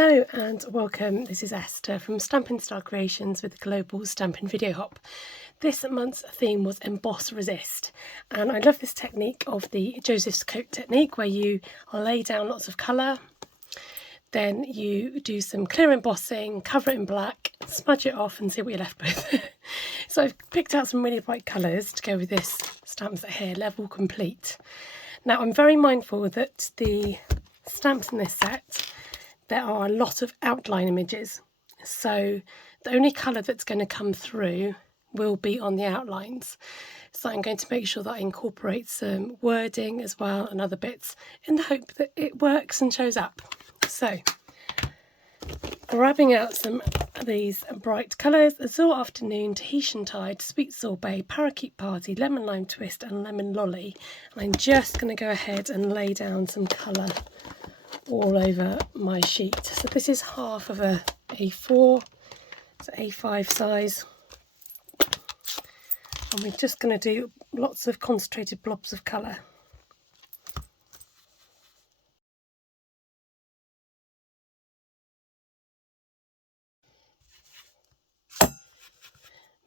Hello and welcome, this is Esther from Stampin' Star Creations with the Global Stampin' Video Hop. This month's theme was Emboss Resist, and I love this technique of the Joseph's Coat technique where you lay down lots of colour, then you do some clear embossing, cover it in black, smudge it off and see what you're left with. So I've picked out some really bright colours to go with this stamp set here, Level Complete. Now I'm very mindful that the stamps in this set, there are a lot of outline images, so the only colour that's going to come through will be on the outlines. So I'm going to make sure that I incorporate some wording as well and other bits in the hope that it works and shows up. So grabbing out some of these bright colours: Azure Afternoon, Tahitian Tide, Sweet Sorbet, Parakeet Party, Lemon Lime Twist and Lemon Lolly. And I'm just going to go ahead and lay down some colour all over my sheet. So this is half of a A4, so A5 size, and we're just going to do lots of concentrated blobs of colour.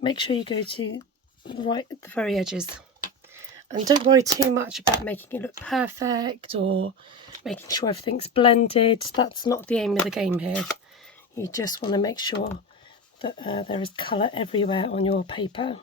Make sure you go to right at the very edges, and don't worry too much about making it look perfect or making sure everything's blended. That's not the aim of the game here. You just want to make sure that there is colour everywhere on your paper.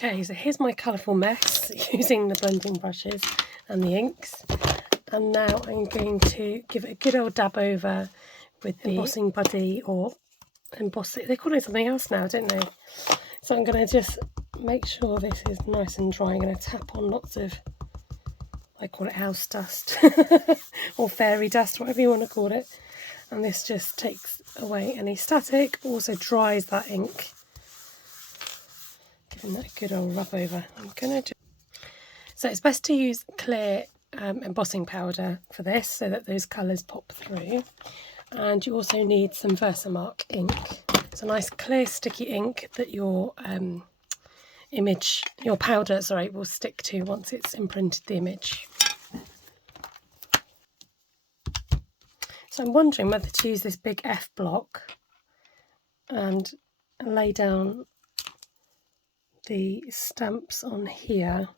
Okay, so here's my colourful mess using the blending brushes and the inks, and now I'm going to give it a good old dab over with the embossing buddy, or embossing, they call it something else now, don't they? So I'm going to just make sure this is nice and dry. I'm going to tap on lots of, I call it house dust or fairy dust, whatever you want to call it, and this just takes away any static, also dries that ink. Giving that a good old rub over. So it's best to use clear embossing powder for this so that those colours pop through. And you also need some Versamark ink. It's a nice clear sticky ink that your powder will stick to once it's imprinted the image. So I'm wondering whether to use this big F block and lay down the stamps on here.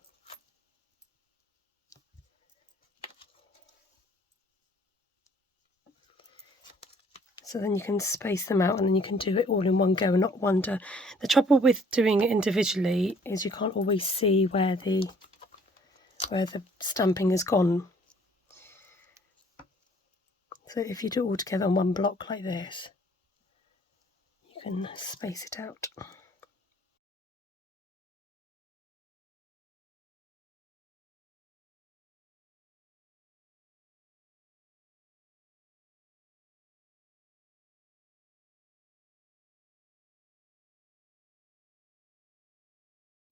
So then you can space them out and then you can do it all in one go and not wonder. The trouble with doing it individually is you can't always see where the stamping has gone. So if you do it all together on one block like this, you can space it out.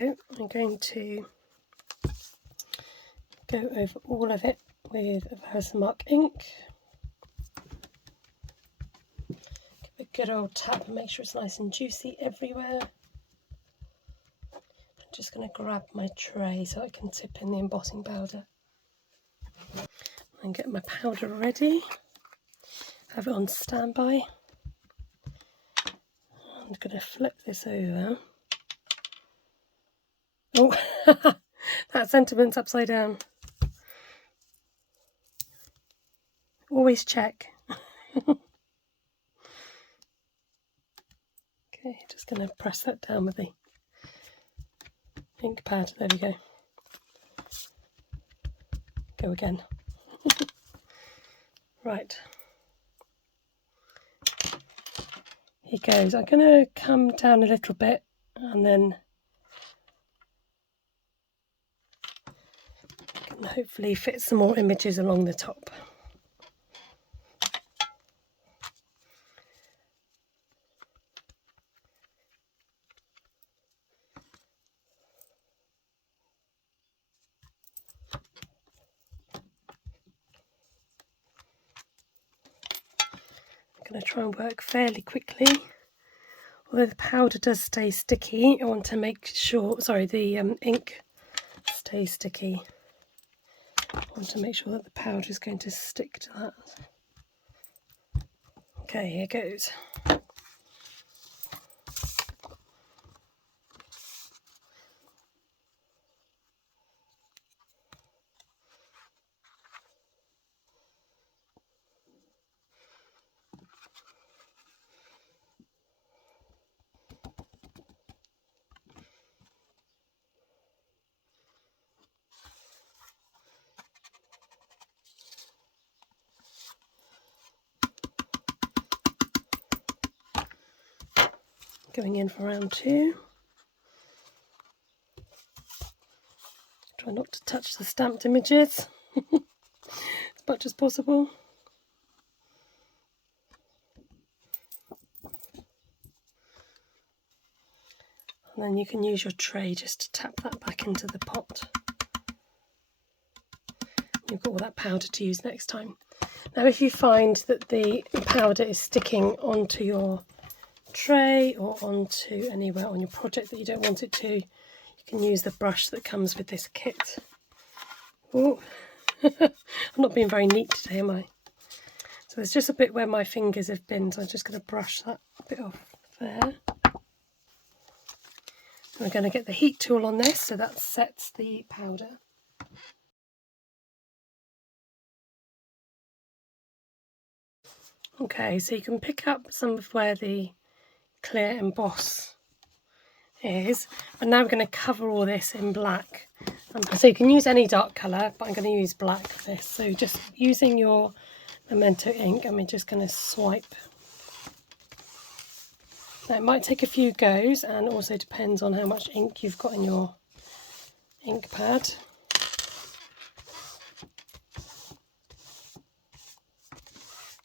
I'm going to go over all of it with Versamark ink. Give it a good old tap and make sure it's nice and juicy everywhere. I'm just going to grab my tray so I can tip in the embossing powder and get my powder ready. Have it on standby. I'm going to flip this over Oh, that sentiment's upside down. Always check. Okay, just going to press that down with the ink pad. There we go. Go again. Right. Here goes. I'm going to come down a little bit and then can hopefully fit some more images along the top. I'm going to try and work fairly quickly. Although the powder does stay sticky, I want to make sure, sorry, the ink stays sticky. I want to make sure that the powder is going to stick to that. Okay, here goes. Going in for round 2. Try not to touch the stamped images as much as possible. And then you can use your tray just to tap that back into the pot. You've got all that powder to use next time. Now if you find that the powder is sticking onto your tray or onto anywhere on your project that you don't want it to, you can use the brush that comes with this kit. Oh, I'm not being very neat today, am I? So there's just a bit where my fingers have been, so I'm just going to brush that bit off there. We're going to get the heat tool on this, so that sets the powder. Okay, so you can pick up some of where the clear emboss is, and now we're going to cover all this in black. So you can use any dark colour, but I'm going to use black for this. So just using your Memento ink, and we're just going to swipe. Now it might take a few goes, and also depends on how much ink you've got in your ink pad.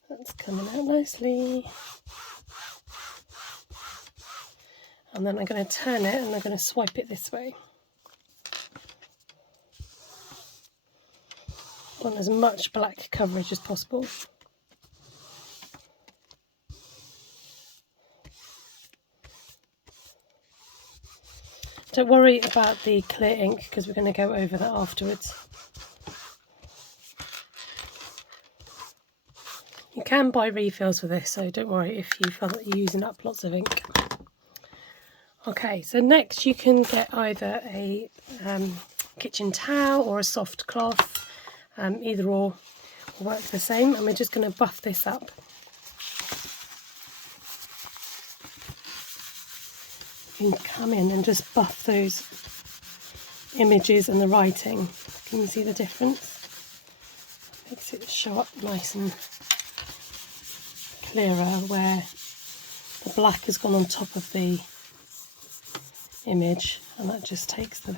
That's coming out nicely. And then I'm going to turn it and I'm going to swipe it this way. I want as much black coverage as possible. Don't worry about the clear ink because we're going to go over that afterwards. You can buy refills for this, so don't worry if you feel that you're using up lots of ink. Okay, so next you can get either a kitchen towel or a soft cloth, either or will work the same, and we're just going to buff this up. You can come in and just buff those images and the writing. Can you see the difference? Makes it show up nice and clearer where the black has gone on top of the image, and that just takes the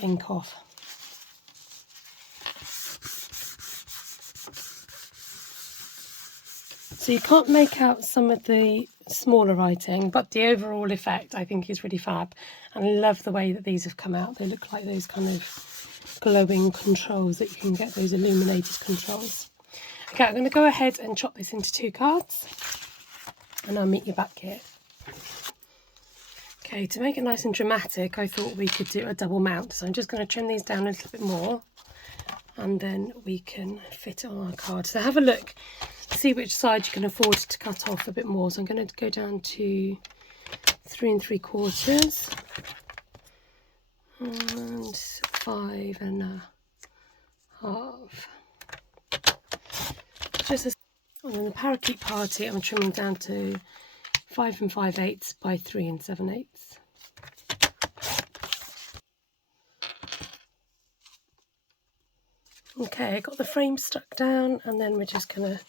ink off. So you can't make out some of the smaller writing, but the overall effect I think is really fab, and I love the way that these have come out. They look like those kind of glowing controls that you can get, those illuminated controls. Okay, I'm going to go ahead and chop this into 2 cards, and I'll meet you back here. Okay, to make it nice and dramatic, I thought we could do a double mount. So I'm just going to trim these down a little bit more, and then we can fit it on our card. So have a look, see which side you can afford to cut off a bit more. So I'm going to go down to 3 3/4. and 5.5. Just as, and then the parakeet party I'm trimming down to 5 5/8 by 3 7/8. Okay, I got the frame stuck down, and then we're just going to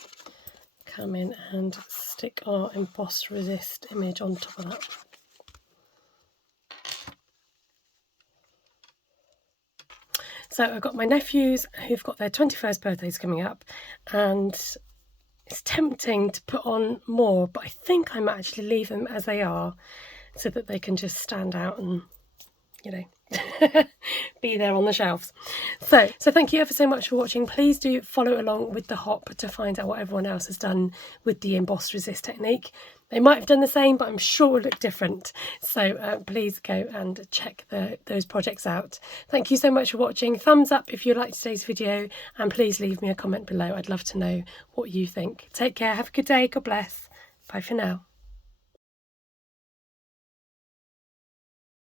come in and stick our emboss resist image on top of that. So I've got my nephews who've got their 21st birthdays coming up, and it's tempting to put on more, but I think I might actually leave them as they are so that they can just stand out and, you know, be there on the shelves. So thank you ever so much for watching. Please do follow along with the hop to find out what everyone else has done with the emboss resist technique. They might have done the same, but I'm sure it will look different. So please go and check those projects out. Thank you so much for watching. Thumbs up if you liked today's video, and please leave me a comment below. I'd love to know what you think. Take care. Have a good day. God bless. Bye for now.